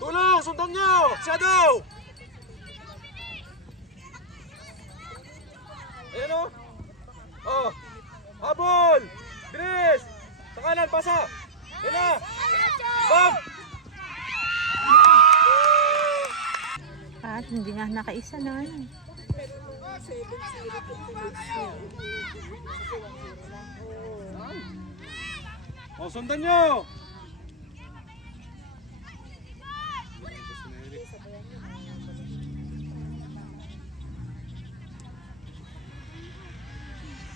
Tulong! Sundan nyo! Shadow! Ayan o! Oh! Habol! Bilis! Sa kanan, pasa! Ayan na! Bam! At hindi nga nakaisa na ano. O, sundan nyo!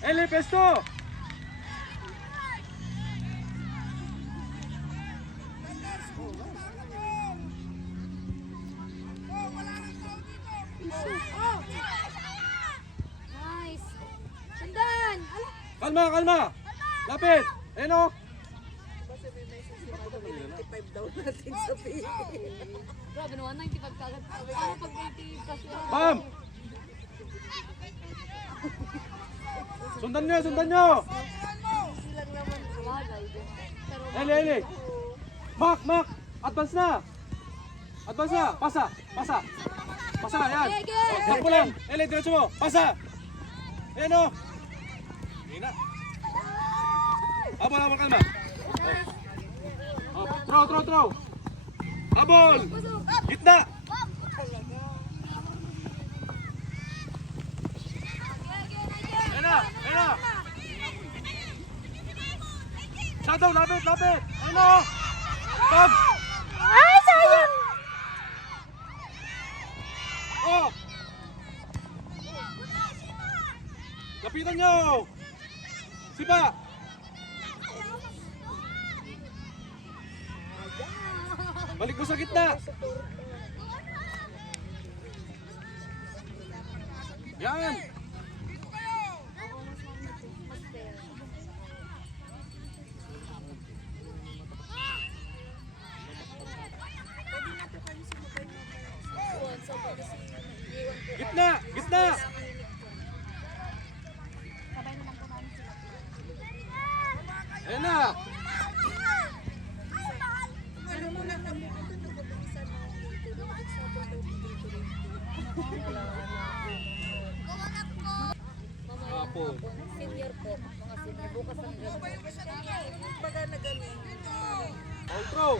Eli, pesto! Nice. Sundan. Kalma, kalma! Lapit! Ayan o! Grabe naman, 95 kagad. Ano pag 90 plus yun? Bam! Sundan nyo, sundan nyo! Eli, Eli! Mak, Mak! Advance na! Advance na! Pasa! Pasa! Pasa, yan! Sakpo lang! Eli, diretso mo! Pasa! Ayan o! Hindi na! Habol, habol, kalma! Oh. Throw, throw, throw! Habol! Gitna! Ayan na! Ayan na! Shadow, lapit, lapit! Ayan o! Stop! Ay, sayang! Oh! Lapitan nyo! Sipa! Balik mo sa gitna! Yan! Gitna! Gitna! Ayan na! Hapon. Senior po. Mga senior. Bukas ang All throw!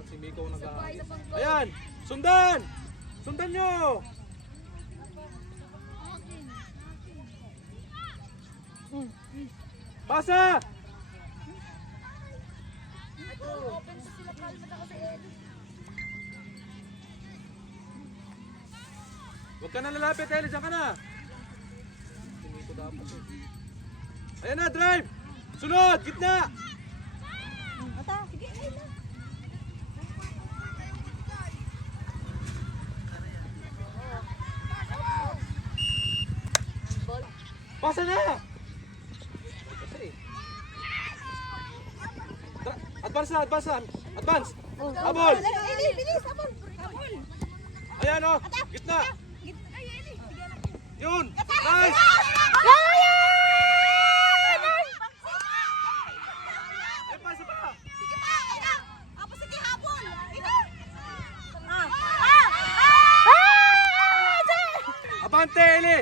At si Miko nag-aayos. Ayan! Sundan! Sundan nyo! Pasa! Huwag ka na lalapit, Eli. Diyan ka na. Ayan na, drive! Sunod! Gitna! Pasa na! Advance na, advance na. Advance! Habol! Ayan o! Gitna! Yun! Nice! Eh, pasa pa! Abante, Eli!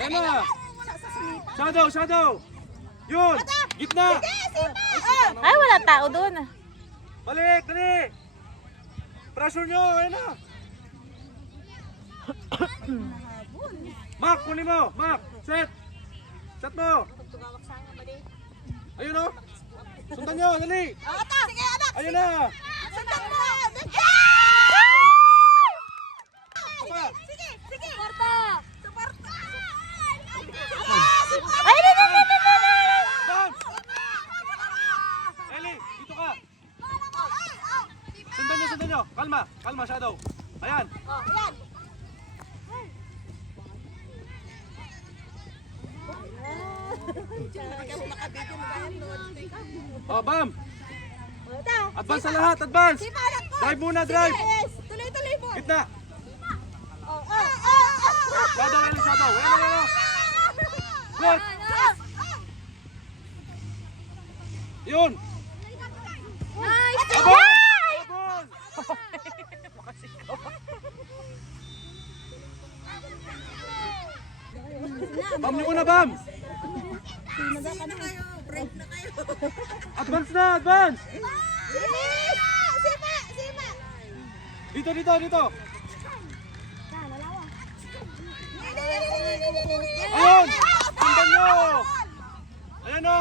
Ayan na! Shadow, shadow! Yun! Gitna! Ay, wala tao doon. Balik! Dali! Pressure nyo! Ayan na! Mark, kunin mo! Mark! Set! Set mo! Ayun o! Sundan nyo! Dali! Ayun na! Ay, Bam! Eli, dito ka! Sundan nyo! Kalma! Kalma, Shadow! Ayan! Oh, bam! Advance sa lahat, advance! Drive muna, drive! Tuloy-tuloy mo. Gitna! Shadow, Eli, shadow! Eli! Good! Yun! Nice! Abon! Abon! Bam niyo muna, bam! Advance na, advance! Dito, dito, dito! Ayun! Sundan nyo! Ayan o!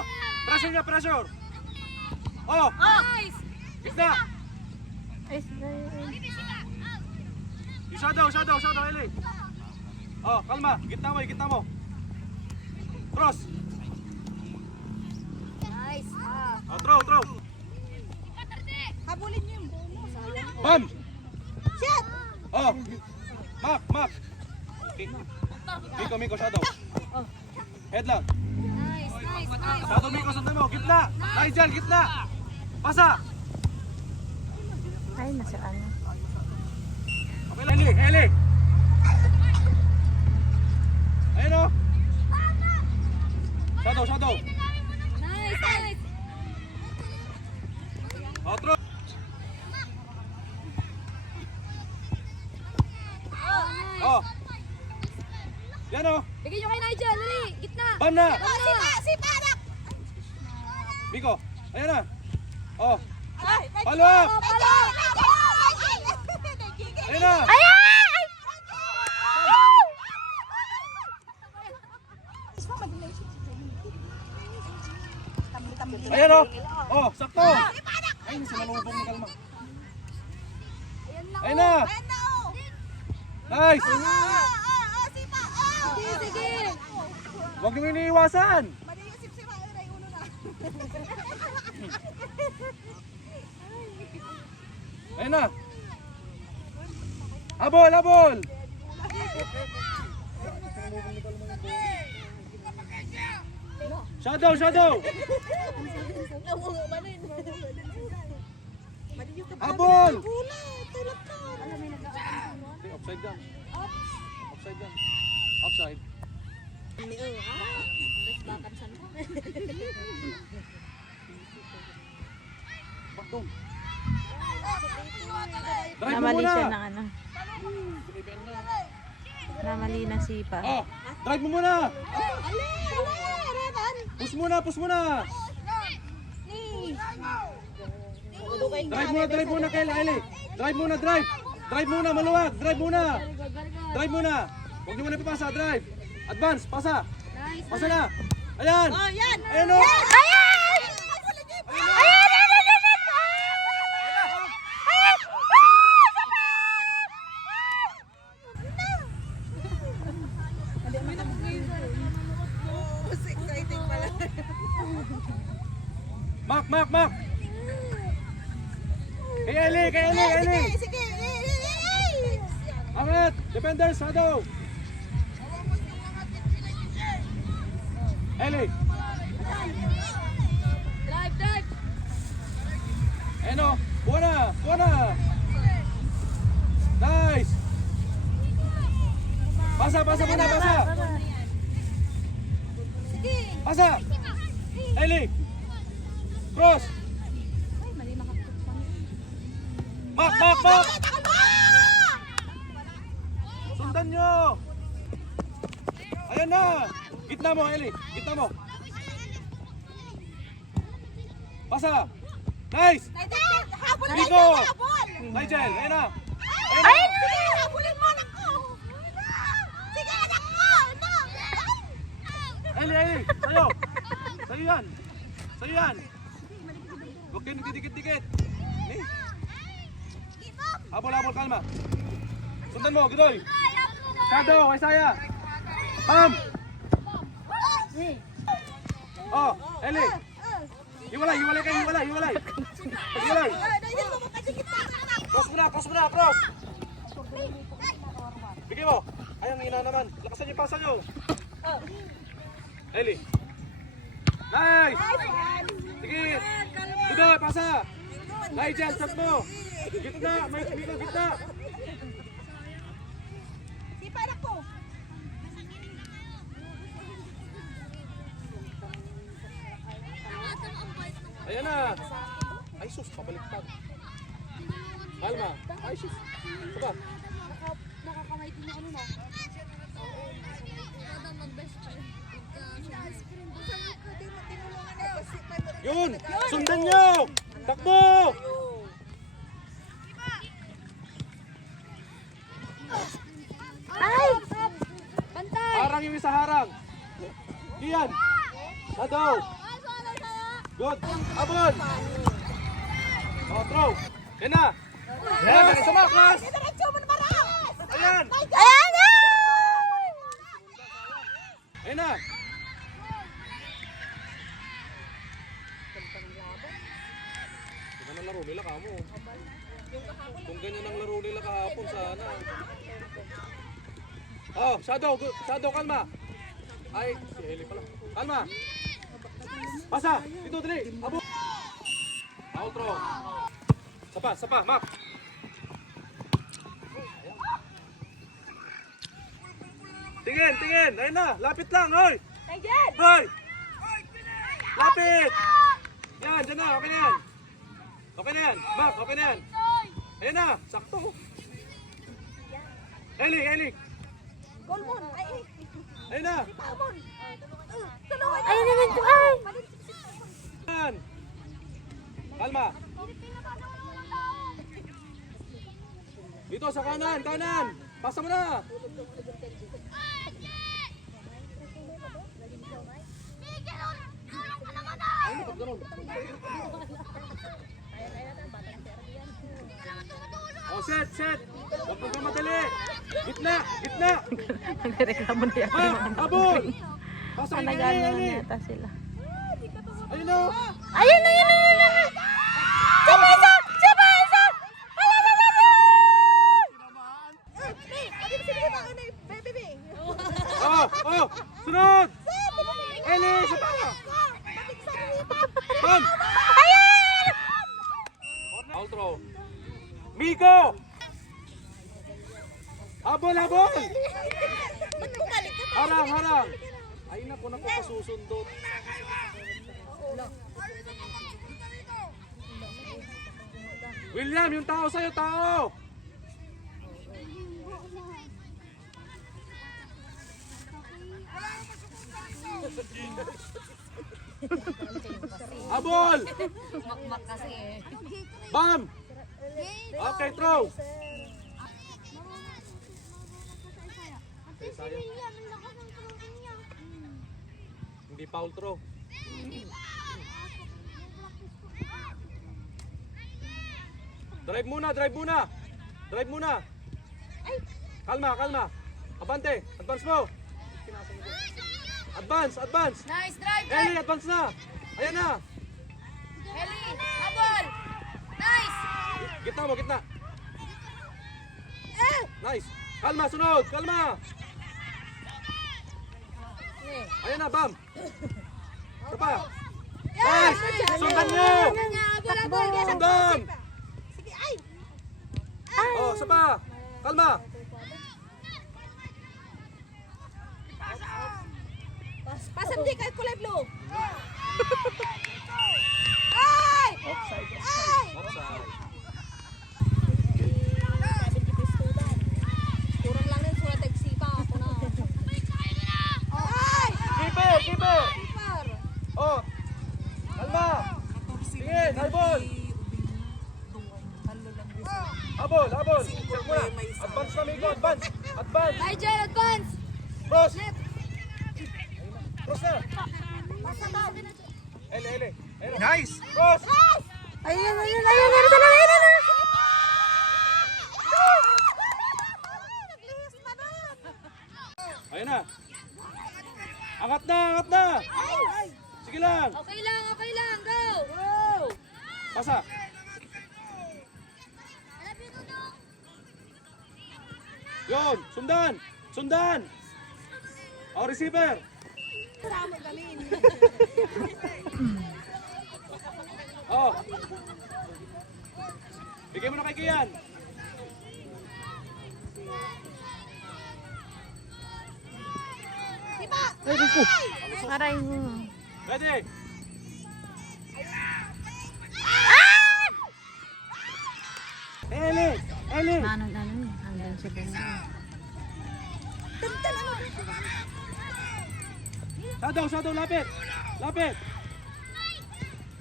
Pressure niya, pressure! Oh! Nice! Gitna! Ay, Yung shadow, shadow, shadow, Eli! Oh, kalma! Gitna mo, gitna mo! Cross! Nice! Oh, throw, throw! Habulin niyo yung buo mo. Sayang. Bam! Shot! Oh! Mark, mark! Kick. Miko, Miko, shadow. Head lang. Nice! Nice! Nice! Shadow, Miko, sundan mo. Gitna! Nigel, gitna! Pasa! ay, nasa ano. Okay lang, Eli, Eli! Ayun o! Shadow, shadow! Nice! Nice! Oh, throw! Oh, nice! Oh! Yan o! Bigyan nyo kay Nigel! Dali! Gitna! Bam na! Si Parak! Miko! Ayan na! Oh! Ay! Follow up! Follow up! Ayan na! Ay! Ayan o! Oh, sakto! Ay, sinalubong ni Kalma. Ayan na! Nice! Sige! Sige! Huwag niyo iniiwasan! Ayan na! Habol! Habol! Shadow! Shadow! Habol! Okay, upside down. Upside down. Upside. Back down. Drive mo Namali muna! siya ng ano. Namali na sipa. Oh, drive mo muna! Push muna, push muna! Drive muna kay Eli. Drive muna, drive! Drive muna, maluwag! Drive muna! Drive muna! Huwag niyo muna ipapasa, drive! Advance, pasa! Pasa na! Ayan! Ayan o! Mark, Mark, Mark! Kay Eli, kay Eli, Eli! Angat! Defender, shadow! Eli! Drive! Drive! Ayan o! Buwan na! Buwan na! Nice! Pasa, pasa muna, pasa! Pasa! Eli! Cross! Mark, Mark, Mark! Sundan nyo! Ayan na! Gitna mo, Eli! Gitna mo! Pasa! Nice! Miko! Nigel! Ayan na! Ayan na! Eli, Eli! Sa'yo! Sa'yo yan! Sa'yo yan! Huwag kayo nagdidikit-dikit! Eh? Habol, habol, kalma! Sundan mo, Gidoy! Shadow, Isaiah! Pam! Oh, Eli! Hiwalay, hiwalay kayo, hiwalay, hiwalay! Hiwalay! Cross muna, cross! Bigay mo! Ay, ang hina naman! Lakasan niyo, pasa niyo! Eli! Nice! Sige! Dudoy, pasa! Nigel, shot mo! Gitna! May Miko, gitna! Ayan na! Ay sus, pabaliktad. Kalma. Ay sus. Saba. Nakakamay din yung ano na. Kada mag-best friend. Yun! Sundan nyo! Takbo! Ay! Pantay! Harang yung isa harang. Iyan. Shadow. Good. Abon. Oh, throw. Yan na. Yan, isa Marcos. Ayan. Ayan na! Ayan na. Ganyan ang laro nila kamo. Kung ganyan ang laro nila kahapon, sana. Oh, Shadow. Shadow, kalma. Ay, si Eli pala. Kalma. Pasa. Dito, dali. Abo. Outro. Sapa, Mac. Tingin. Ayun na. Lapit lang, hoy. Hoy. Lapit. Yan, dyan na. Okay na yan. Mac, okay na yan. Ayun na. Sakto. Eli. Ayun na. Ayun naman to, ay! Yan. Kalma. Dito sa kanan. Pasa mo na. Ayun, pag ganun. Oh, set. Huwag mo ka madali. Gitna. Nagreklamo na yan. Abon. Pasa ka Nag-ano na Eli. yata sila. Ayun na. Ayun na! Sapa isa! Oh. Sunod. Eli, sapa. Bam. Outro. Miko. Habol. Harang. Ay naku, pasusundot. William, yung tao sa'yo, tao. Habol. Makmak kasi eh. Bam. Okay, throw. Hindi foul throw. Drive muna. Kalma. Abante. Advance mo. Advance. Nice drive! Eli, advance na. Ayan na. Eli! Habol! Nice! Gitna. Nice. Kalma, sunod. Ayan na, bam. Sapa. Nice. Sundan nyo. Sundan. Oh, sapa. Kalma. Pasam di kahit kulay blue! Offside. Kurang lang rin sulat nagsipa ako na. Keeper. Oh. Kalma. Tingin, high ball. Habol. Check mo na. Advance na, Miko. Advance. Nigel, advance! Cross na. Eli. Nice. Cross. Ayun, meron na. Ayun na. Angat na. Sige lang. Okay lang, go! Pasa. Yun, sundan. Oh, receiver. Oh. Bigay mo na kay Kian. Ay, Rico. Aray. Ready? Eli! Eli! Nanon, hanggang sa banda. Shadow, lapit! Lapit!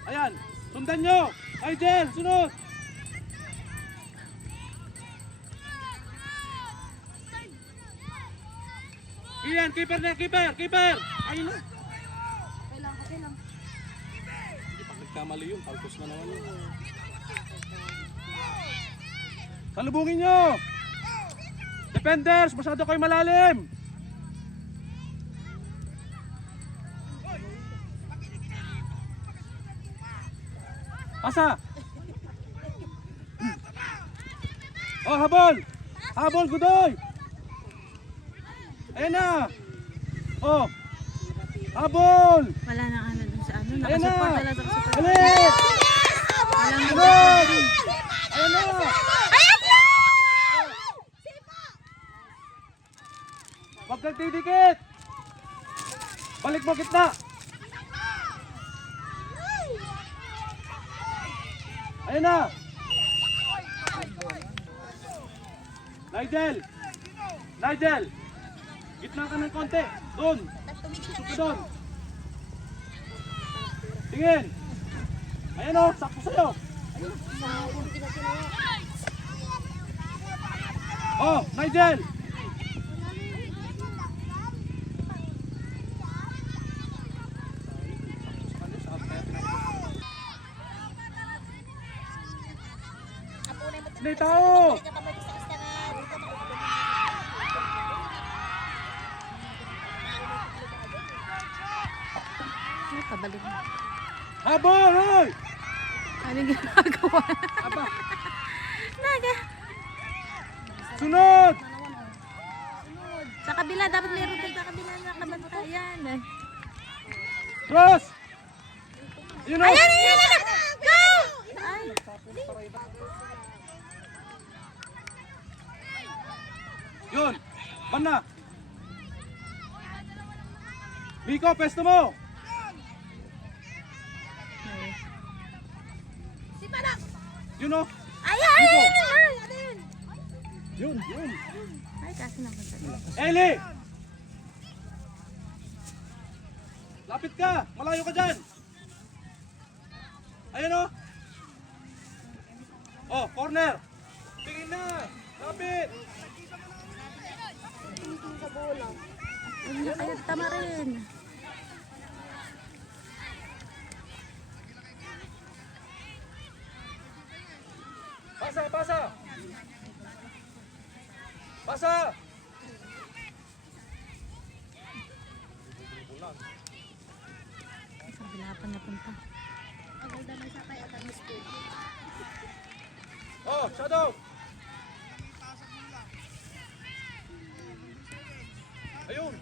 Ayan, sundan nyo! Nigel, sunod! Iyan, keeper na, keeper! Ayun na! Hindi pag nagkamali yun, palpos na naman yun. Salubungin nyo! Defenders, masyado kayo malalim! Pasa! Oh, habol! Habol, Gudoy! Ayan na! Oh! Habol! Wala nang ano dun sa ano. Ayan na! Nakasupport talaga sa support. Dali! Walang Sunod! Ayan na! Huwag kang didikit! Balik mo gitna! Ayan na! Nigel! Nigel! Gitna ka ng konti! Doon! Tusok ka doon! Tingin! Ayan o! Sakto sa'yo! Oh! Nigel! Hindi tao! Ay, pabalik mo. Habol! Hoy! Ano yung ginagawa? Aba! Naga. Sunod! Sa kabila, dapat meron din sa kabila na kabantayan. Cross! Yun o! Ayan! Go! Ay! Yun! Banda! Miko, pesto mo! Yun o! Ayan! Yun! Yun! Ay, kasi naman sa Eli! Lapit ka! Malayo ka dyan! Ayan o! Oh, corner! Tingin na! Lapit! Hindi na kayo tama rin. Pasa! Pasa! Pasa! Sa kabila pa napunta. Oh, shadow! Ayun!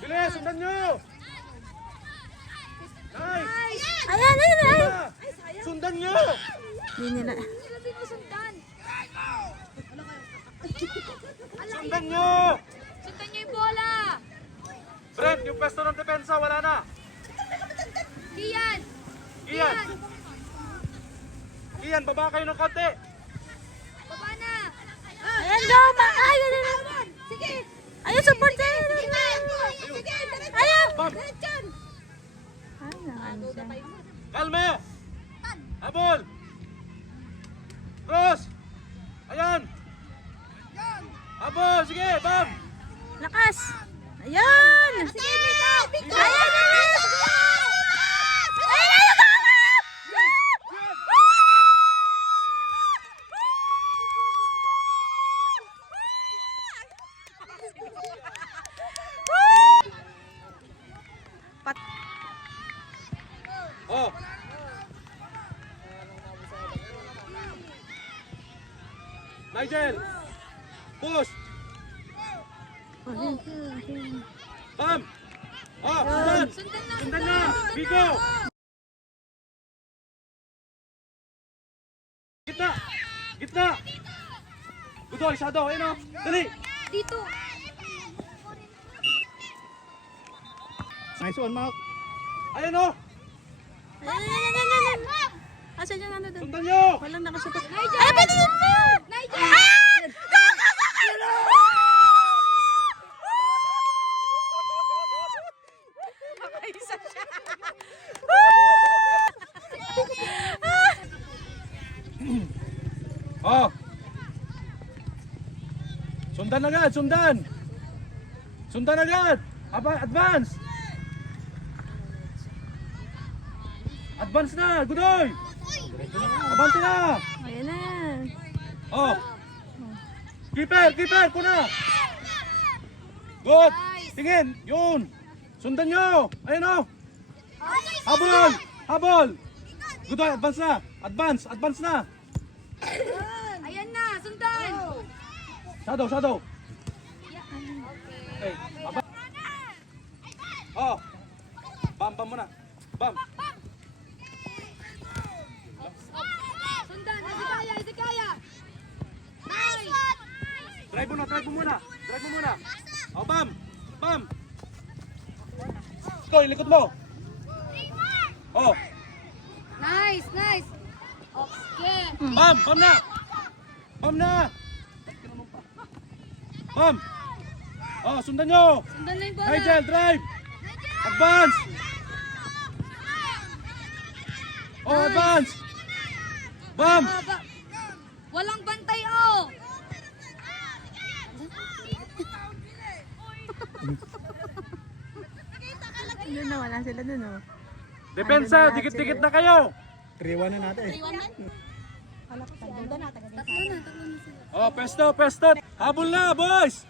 Bilis! Sundan nyo! Nice! Ayan! Ayan! Sundan nyo! Hindi nila. Sundan nyo! Sundan niyo yung bola! Brent, yung pesto ng depensa, wala na! Kian! Iyan! Iyan, baba kayo ng konti! Baba na! Ayan, go! Ayan! Ayan! Sige! Ayan, support kayo! Ayan! Bam! Ay, nakano siya. Kalme! Habol! Cross! Ayan! Habol! Sige! Bam! Lakas! Ayan! Sige, Mika! Ayan! Ayan! Pat. Oh! Nigel! Push! Ayan. Bam! Oh, sundan! Sundan na! Biko! Gitna! Gitna! Gudoy, shadow, ayun o! Dali! Dito. Nice one, Mark. Ayun o! Ayan. Asan yung ano doon? Sundan nyo! Walang nakasupport. Nigel! Ay, pwede yun na! Nigel! Makaisa siya. Oh! Sundan agad, sundan! Sundan agad! Advance! Advance na, Gudoy! Abante na! Ayan na. Oh! Keeper, kuna! Good! Tingin, yun! Sundan nyo! Ayun o! Habol! Habol! Gudoy, advance na! Advance na! Ayan na, sundan! Shadow! Okay, abang. Oh! Bam muna! Bam! Sundan, hindi kaya! Nice! Drive mo muna! Oh, bam! Ito, yung likod mo! Oh! Nice! Okay! Bam na! Bam! Oh, sundan nyo! Sundan na yung bola! Nigel, drive! Advance! Oh, advance! Bam! Walang bantay, oh! Doon na, wala sila doon, oh. Depensa, dikit-dikit na kayo! 3-1 na natin. Tatlo na sila. Oh, pesto! Habol na, boys!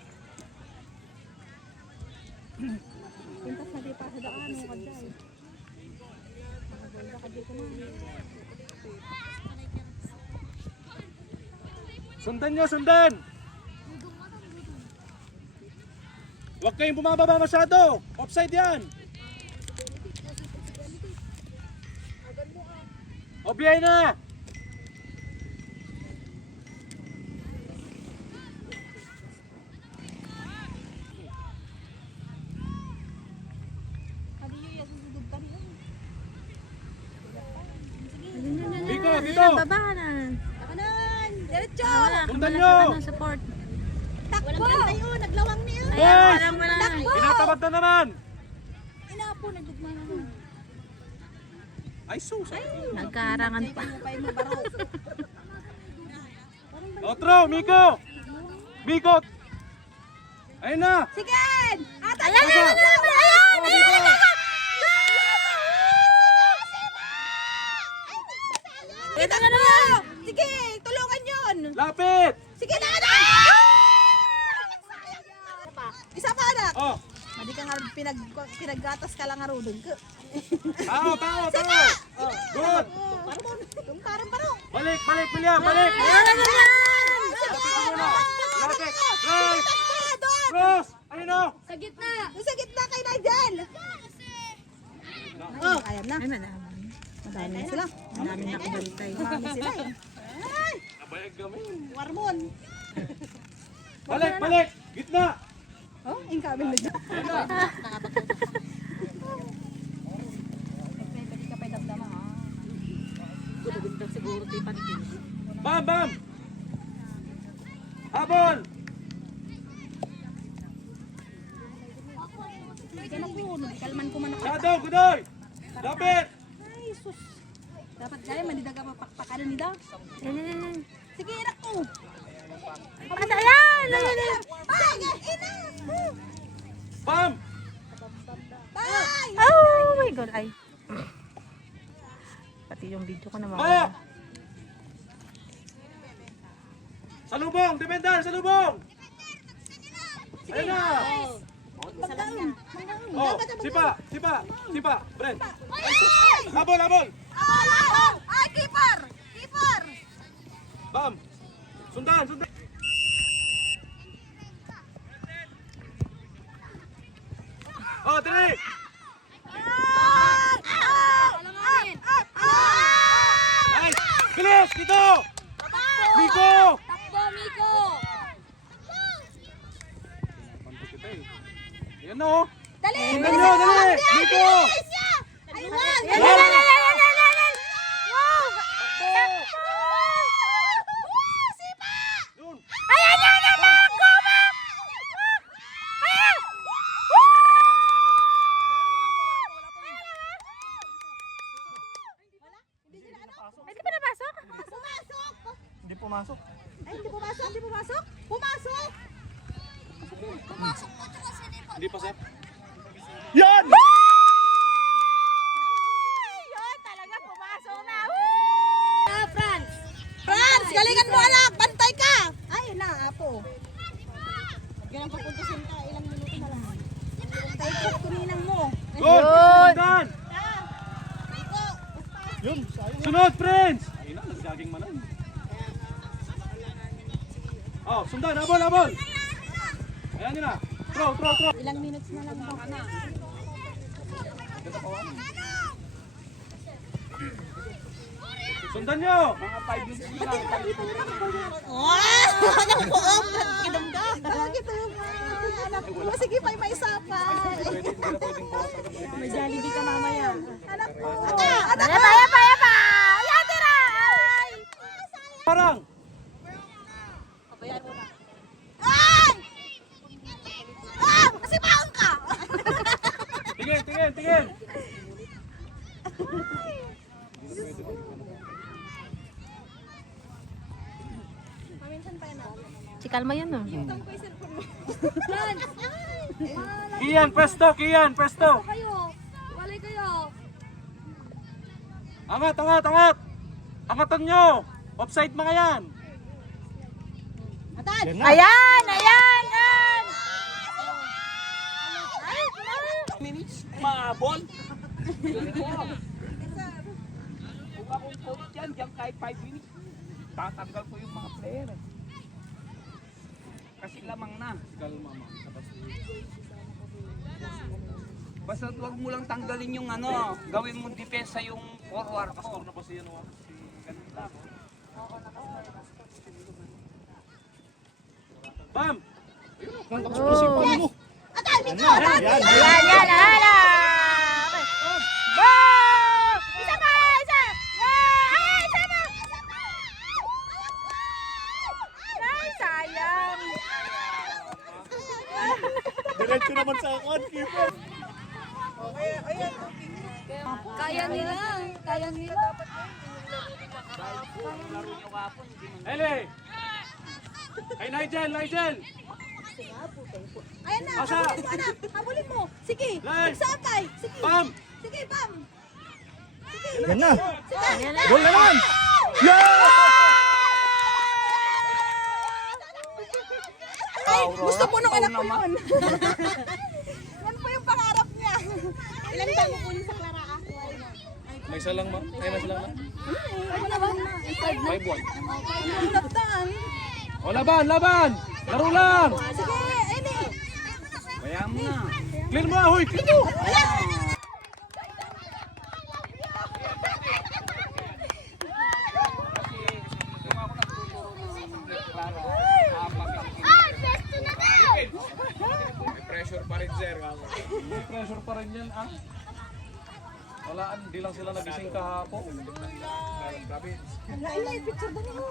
Sundan! Huwag kayong bumababa masyado! Offside yan! Obiyay na! Biko, dito! Baba ka na. Kanan! Diretso! Wala ka Sundan pala nyo! sa ano, support. Takbo! Naglawang niyo! Boys! Wala na. Tinatamad na naman! Inapo, nagdugma na naman. Ay, sus! Nagkaharangan pa. Otro, Miko! Ayun na! Sige! Ayan! Oh, Miko! Ito na naman! Sige, tulungan yun! Lapit! Sige na! Isa pa anak! Oh! Madi ka nga pinaggatas ka lang nga rodon ka. Tao! Oh, good! Parang parang! Balik, William! Balik! Ayan! Lapit mo muna! Lapit! Right! Cross! Ayun o! Sa gitna! Sa gitna kay Nigel! Oh, ayan na. Ay, madami. Madami na sila. Madami na kabantay. Madami sila eh. Nabayag kami. Warmon! Balik! Gitna! Oh, incoming na dyan. Ayun na! Pwede ka pa damdama ha. Siguro di pantin. Bam! Habol! Sige na po, nagkalman ko man ako. Shadow! Gudoy! Lapit! Ay, sus. Dapat kaya manidaga mapakpakanan nila. Ayan. Sige, inak ko. Ayan! Sige, ina! Bam! Bye! Oh my God! Ay. Pati yung video ko na Maya! mawala. Salubong! Defender! Salubong! Ayun na! Pagdaon. Oh! Sipa! Brent! Habol! Ay, keeper! Keeper! Bam! Sundan! dali! Alanganin. Nice! Bilis! Dito! Miko! Takbo, Miko. Pantik kita eh. Ayan na oh. Dali! Sundan nyo, dali! Miko! Ayun! Yun! Hindi pa napasok? Pumasok! Hindi pumasok. Ay, hindi pumasok, hindi pumasok! Pumasok! Pumasok po ito kasi di pa. Hindi pa sir. Yan! Yun, talaga pumasok na. Franz! Franz, galingan mo anak! Bantay ka! Ay, na, apo. Ganang papuntusin ka, ilang minuto na lang. Bantay ko, kuninang mo. Good! Sundan! Iko! Yun! Sunod, friends! Ayun na, nagsaging manan. Oh, sundan! Habol, habol! Ayan nyo na. Throw, throw, throw! Ilang minutes na lang ba? Sundan nyo! Mga 5 minutes na lang. Wow! Anak ko, kinamda. Bakit anak ko? Sige, may isapay. May Jollibee ka mamaya. Anak ko. Anak ko. Yapa! Yan, tiray! Parang! Ay! Ah! Kasi baon ka! Tingin, tingin, tingin! Sikalma yun, no? Franz! Kian, presto! Kian, presto! Kayo! Walay kayo! Angat, angat, angat! Angatan nyo! Offside mga yan! Atan! Ayan! Mabol. Kung akong coach yan, diyan kahit 5 minutes, tatanggal ko yung mga player. Kasi lamang na. Kalma ma. Basta huwag mo lang tanggalin yung ano, gawin mo depensa yung forward mo. Pastor na po si ano ah. Ganun lang. Bam! Atan! Ito! Ayan, hala! Boom! Isa pa! Isa! Ay, isa pa! Ay, sayang! Diretso naman sa akon, keeper! Kaya nila! Kaya nila! Eli! Kay Nigel, Nigel! Ayan na! Asa? Habulin mo anak! Habulin mo! Sige! Lay! Magsakay! Sige! Bam! Sige, bam! Sige! Yan na! Sige! Gol na naman! Yeah! Ay! Gusto po nung anak ko naman. yun! Yan po yung pangarap niya! Ilan tayo mo kunin sa Clara ako? May isa lang ma? Kaya na sila ma? Ano na ba? May buwan. Nagtaan! O laban, laban! Laro lang! Sige! Ayun eh! Kaya mo na. Clear mo na, huy! Clear mo! Kung ako nagtuturo ng Clara, May pressure pa rin, sir. May pressure pa rin yan, ah. Wala, hindi lang sila nagising kahapon. Grabe. Ay, picture doon mo!